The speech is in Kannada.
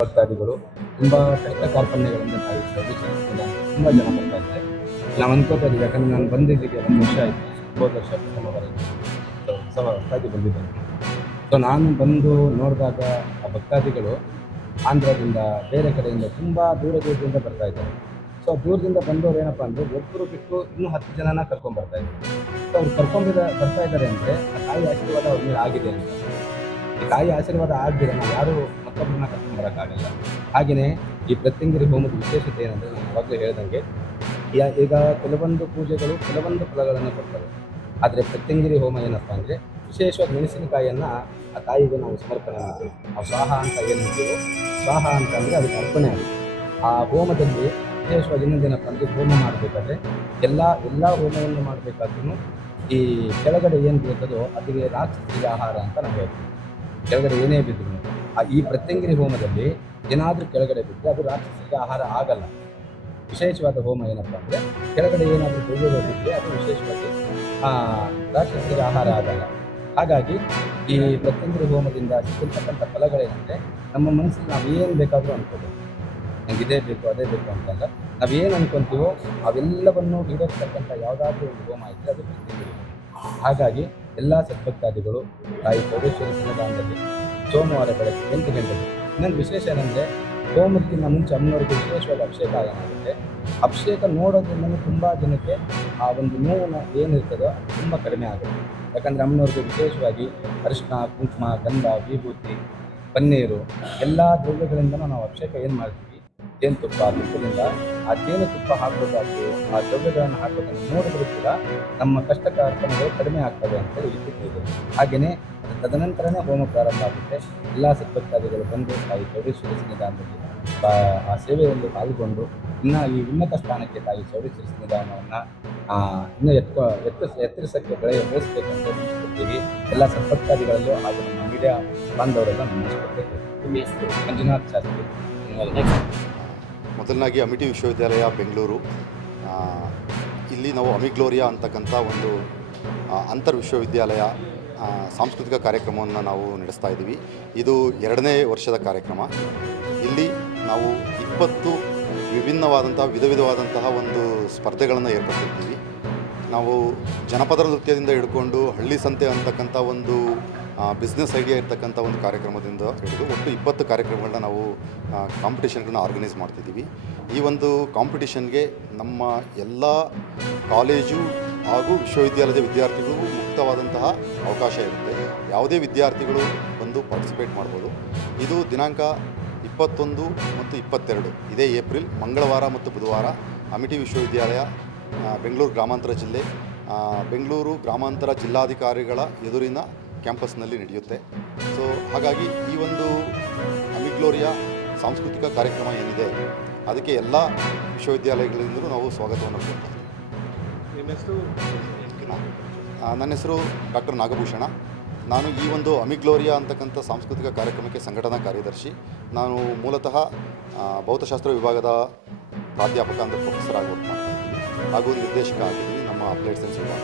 ಭಕ್ತಾದಿಗಳು ತುಂಬ ಕಷ್ಟ ಕಾರ್ಪಣ್ಯಗಳಿಂದ ತಾಯಿ ಸರ್ವೇಶ್ವರ ತುಂಬ ಜನ ಬರ್ತಾ ಇದ್ದಾರೆ. ನಾವು ಅನ್ಕೋತಾ ಇದ್ದೀವಿ, ಯಾಕಂದರೆ ನಾನು ಬಂದಿದ್ದಕ್ಕೆ 1 ವರ್ಷ ಆಯಿತು, ಹೋದ ವರ್ಷ ಉತ್ಸವ ಹೊಸದಾಗಿ ಬಂದಿದ್ದೇನೆ. ಸೊ ನಾನು ಬಂದು ನೋಡಿದಾಗ ಆ ಭಕ್ತಾದಿಗಳು ಆಂಧ್ರದಿಂದ ಬೇರೆ ಕಡೆಯಿಂದ ತುಂಬ ದೂರದಿಂದ ಬರ್ತಾ ಇದ್ದಾರೆ. ಸೊ ದೂರದಿಂದ ಬಂದವರು ಏನಪ್ಪ ಅಂದರೆ ಒಬ್ಬರು ಬಿಟ್ಟು ಇನ್ನೂ 10 ಜನನ ಕರ್ಕೊಂಡ್ಬರ್ತಾ ಇದ್ದಾರೆ. ಸೊ ಅವ್ರು ಬರ್ತಾ ಇದ್ದಾರೆ ಅಂದರೆ ಆ ತಾಯಿ ಆಶೀರ್ವಾದ ಅವ್ರ ಮೇಲೆ ಆಗಿದೆ ಅಂತ. ಈ ತಾಯಿ ಆಶೀರ್ವಾದ ಆಗದಿರ ನಾವು ಯಾರೂ ಮತ್ತೊಬ್ಬರನ್ನ ಕರ್ಕೊಂಡ್ಬರೋಕ್ಕಾಗಲ್ಲ. ಹಾಗೆಯೇ ಈ ಪ್ರತ್ಯಂಗಿರಿ ಹೋಮದ ವಿಶೇಷತೆ ಏನಂದರೆ, ನಾನು ಯಾವಾಗಲೂ ಹೇಳ್ದಂಗೆ ಈಗ ಕೆಲವೊಂದು ಪೂಜೆಗಳು ಕೆಲವೊಂದು ಫಲಗಳನ್ನು ಕೊಡ್ತವೆ. ಆದರೆ ಪ್ರತ್ಯಂಗಿರಿ ಹೋಮ ಏನಪ್ಪ ಅಂದರೆ ವಿಶೇಷವಾಗಿ ಮೆಣಸಿನಕಾಯಿಯನ್ನು ಆ ತಾಯಿಗೆ ನಾವು ಸಮರ್ಪಣೆ ಮಾಡ್ತೀವಿ. ನಾವು ಸ್ವಾಹ ಅಂತ ಏನು ಹೇಳ್ತೀವೋ, ಸ್ವಾಹ ಅಂತ ಅಂದರೆ ಅದಕ್ಕೆ ಅರ್ಪಣೆ ಆಗುತ್ತೆ. ಆ ಹೋಮದಲ್ಲಿ ವಿಶೇಷವಾಗಿ ಇನ್ನೊಂದೇನಪ್ಪ ಅಂದರೆ, ಹೋಮ ಮಾಡಬೇಕಾದ್ರೆ ಎಲ್ಲ ಹೋಮವನ್ನು ಮಾಡಬೇಕಾದ್ರೂ ಈ ಕೆಳಗಡೆ ಏನು ಬೀಳ್ತದೋ ಅದಕ್ಕೆ ರಾಕ್ಷಸಿಗೆ ಆಹಾರ ಅಂತ ನಾವು ಹೇಳ್ತೀವಿ. ಕೆಳಗಡೆ ಏನೇ ಬಿದ್ದರೂ ಈ ಪ್ರತ್ಯಂಗಿರಿ ಹೋಮದಲ್ಲಿ ಏನಾದರೂ ಕೆಳಗಡೆ ಬಿದ್ದರೆ ಅದು ರಾಕ್ಷಸಿಗೆ ಆಹಾರ ಆಗಲ್ಲ. ವಿಶೇಷವಾದ ಹೋಮ ಏನಪ್ಪ ಅಂದರೆ, ಕೆಳಗಡೆ ಏನಾದರೂ ದ್ರವ್ಯಗಳು ಬಿದ್ದರೆ ಅದು ವಿಶೇಷವಾಗಿ ರಾಕ್ಷಸಿಗೆ ಆಹಾರ ಆಗಲ್ಲ. ಹಾಗಾಗಿ ಈ ಪ್ರತ್ಯಂಗಿರಿ ಹೋಮದಿಂದ ಸಿಗ್ತಕ್ಕಂಥ ಫಲಗಳೇನೆಂದರೆ, ನಮ್ಮ ಮನಸ್ಸಿಗೆ ನಾವು ಏನು ಬೇಕಾದರೂ ಅನ್ಕೋಬೋದು. ನಂಗೆ ಇದೇ ಬೇಕು ಅದೇ ಬೇಕು ಅಂತಲ್ಲ, ನಾವು ಏನು ಅನ್ಕೊತೀವೋ ಅವೆಲ್ಲವನ್ನು ಈಡೇರಿಸ್ತಕ್ಕಂಥ ಯಾವುದಾದ್ರೂ ಒಂದು ಹೋಮ ಇದ್ದರೆ ಅದು ಪ್ರತ್ಯಂಗಿರಿ ಹೋಮ. ಹಾಗಾಗಿ ಎಲ್ಲ ಸದ್ಭಕ್ತಾದಿಗಳು ತಾಯಿ ಚೌಡೇಶ್ವರಿ ಸನ್ನಿಧಾನದಲ್ಲಿ ಸೋಮವಾರ ಬೆಳಗ್ಗೆ 8 ಗಂಟೆಗೆ. ಇನ್ನೊಂದು ವಿಶೇಷ ಏನಂದರೆ, ಹೋಮಕ್ಕಿಂತ ಮುಂಚೆ ಅಮ್ಮನವರಿಗೆ ವಿಶೇಷವಾಗಿ ಅಭಿಷೇಕ ಏನಾಗುತ್ತೆ. ಅಭಿಷೇಕ ನೋಡೋದ್ರಿಂದ ತುಂಬ ಜನಕ್ಕೆ ಆ ಒಂದು ನೋವು ಏನಿರ್ತದೋ ಅದು ತುಂಬ ಕಡಿಮೆ ಆಗುತ್ತೆ. ಯಾಕಂದರೆ ಅಮ್ಮನವ್ರಿಗೆ ವಿಶೇಷವಾಗಿ ಅರಿಶಿನ, ಕುಂಕುಮ, ಗಂಧ, ವಿಭೂತಿ, ಪನ್ನೀರು ಎಲ್ಲ ದ್ರವ್ಯಗಳಿಂದ ನಾವು ಅಭಿಷೇಕ ಏನು ಮಾಡ್ತೀವಿ, ಜೇನುತುಪ್ಪ, ತುಪ್ಪದಿಂದ ಆ ಜೇನುತುಪ್ಪ ಹಾಕೋದಾಗ್ತದೆ, ಆ ದ್ರವ್ಯಗಳನ್ನು ಹಾಕೋದನ್ನು ನೋಡಿದ್ರೂ ಕೂಡ ನಮ್ಮ ಕಷ್ಟ ಕಾರ್ಪಣ್ಯಗಳು ಕಡಿಮೆ ಆಗ್ತವೆ ಅಂತೇಳಿ ವಿಶ್ವಾಸ ಇದೆ. ಹಾಗೆಯೇ ತದನಂತರನೇ ಹೋಮ ಪ್ರಾರಂಭ ಆಗುತ್ತೆ. ಎಲ್ಲ ಸದ್ಭಕ್ತಾದಿಗಳು ಬಂದು ತಾಯಿ ಚೌಡೇಶ್ವರಿ ಸನ್ನಿಧಾನದಲ್ಲಿ ಆ ಸೇವೆಯಲ್ಲಿ ಪಾಲ್ಗೊಂಡು ಇನ್ನು ಈ ಉನ್ನತ ಸ್ಥಾನಕ್ಕೆ ತಾಯಿ ಚೌಡೇಶ್ವರಿ ಸನ್ನಿಧಾನವನ್ನು ಇನ್ನೂ ಎತ್ತರಿಸಕ್ಕೆ ಬೆಳೆಸಬೇಕಂತ ತಿಳಿಸ್ಕೊಡ್ತೀವಿ. ಎಲ್ಲ ಸದ್ಭಕ್ತಾದಿಗಳಲ್ಲೂ ಹಾಗೂ ನಮ್ಮ ಮೀಡಿಯಾ ಬಾಂಧವರೆಲ್ಲ ನಮಸ್ಕೊಡ್ಬೇಕು. ಮಂಜುನಾಥ್ ಶಾಸ್ತ್ರಿ. ಮೊದಲನಾಗಿ ಅಮಿಟಿ ವಿಶ್ವವಿದ್ಯಾಲಯ ಬೆಂಗಳೂರು, ಇಲ್ಲಿ ನಾವು ಅಮಿಗ್ಲೋರಿಯಾ ಅಂತಕ್ಕಂಥ ಒಂದು ಅಂತರ್ ವಿಶ್ವವಿದ್ಯಾಲಯ ಸಾಂಸ್ಕೃತಿಕ ಕಾರ್ಯಕ್ರಮವನ್ನು ನಾವು ನಡೆಸ್ತಾ ಇದ್ದೀವಿ. ಇದು 2ನೇ ವರ್ಷದ ಕಾರ್ಯಕ್ರಮ. ಇಲ್ಲಿ ನಾವು 20 ವಿಧ ವಿಧವಾದಂತಹ ಒಂದು ಸ್ಪರ್ಧೆಗಳನ್ನು ಏರ್ಪಡಿಸಿರ್ತೀವಿ. ನಾವು ಜನಪದ ನೃತ್ಯದಿಂದ ಹಿಡ್ಕೊಂಡು ಹಳ್ಳಿ ಸಂತೆ ಅಂತಕ್ಕಂಥ ಒಂದು ಬಿಸ್ನೆಸ್ ಐಡಿಯಾ ಇರ್ತಕ್ಕಂಥ ಒಂದು ಕಾರ್ಯಕ್ರಮದಿಂದ ಹಿಡಿದು ಒಟ್ಟು 20 ಕಾರ್ಯಕ್ರಮಗಳನ್ನ ನಾವು ಕಾಂಪಿಟೇಷನ್ಗಳನ್ನ ಆರ್ಗನೈಸ್ ಮಾಡ್ತಿದ್ದೀವಿ. ಈ ಒಂದು ಕಾಂಪಿಟೇಷನ್ಗೆ ನಮ್ಮ ಎಲ್ಲ ಕಾಲೇಜು ಹಾಗೂ ವಿಶ್ವವಿದ್ಯಾಲಯದ ವಿದ್ಯಾರ್ಥಿಗಳಿಗೂ ಮುಕ್ತವಾದಂತಹ ಅವಕಾಶ ಇರುತ್ತೆ. ಯಾವುದೇ ವಿದ್ಯಾರ್ಥಿಗಳು ಬಂದು ಪಾರ್ಟಿಸಿಪೇಟ್ ಮಾಡ್ಬೋದು. ಇದು ದಿನಾಂಕ 21 ಮತ್ತು 22 ಇದೇ ಏಪ್ರಿಲ್ ಮಂಗಳವಾರ ಮತ್ತು ಬುಧವಾರ ಅಮಿಟಿ ವಿಶ್ವವಿದ್ಯಾಲಯ ಬೆಂಗಳೂರು ಗ್ರಾಮಾಂತರ ಜಿಲ್ಲೆ ಬೆಂಗಳೂರು ಗ್ರಾಮಾಂತರ ಜಿಲ್ಲಾಧಿಕಾರಿಗಳ ಎದುರಿನ ಕ್ಯಾಂಪಸ್ನಲ್ಲಿ ನಡೆಯುತ್ತೆ. ಸೊ ಹಾಗಾಗಿ ಈ ಒಂದು ಅಮಿಗ್ಲೋರಿಯಾ ಸಾಂಸ್ಕೃತಿಕ ಕಾರ್ಯಕ್ರಮ ಏನಿದೆ ಅದಕ್ಕೆ ಎಲ್ಲ ವಿಶ್ವವಿದ್ಯಾಲಯಗಳಿಂದಲೂ ನಾವು ಸ್ವಾಗತವನ್ನು ಕೊಡ್ತೀವಿ. ನನ್ನ ಹೆಸರು ಡಾಕ್ಟರ್ ನಾಗಭೂಷಣ. ನಾನು ಈ ಒಂದು ಅಮಿಗ್ಲೋರಿಯಾ ಅಂತಕ್ಕಂಥ ಸಾಂಸ್ಕೃತಿಕ ಕಾರ್ಯಕ್ರಮಕ್ಕೆ ಸಂಘಟನಾ ಕಾರ್ಯದರ್ಶಿ. ನಾನು ಮೂಲತಃ ಭೌತಶಾಸ್ತ್ರ ವಿಭಾಗದ ಪ್ರಾಧ್ಯಾಪಕ ಅಂದರೆ ಪ್ರೊಫೆಸರ್ ಆಗಿ ವರ್ಕ್ ಮಾಡ್ತಾ ಇದ್ದೀನಿ ಹಾಗೂ ನಿರ್ದೇಶಕ ಆಗಿದ್ದೀನಿ ನಮ್ಮ ಅಪ್ಲೈಡ್ ಸೈನ್ಸ್ ವಿಭಾಗ.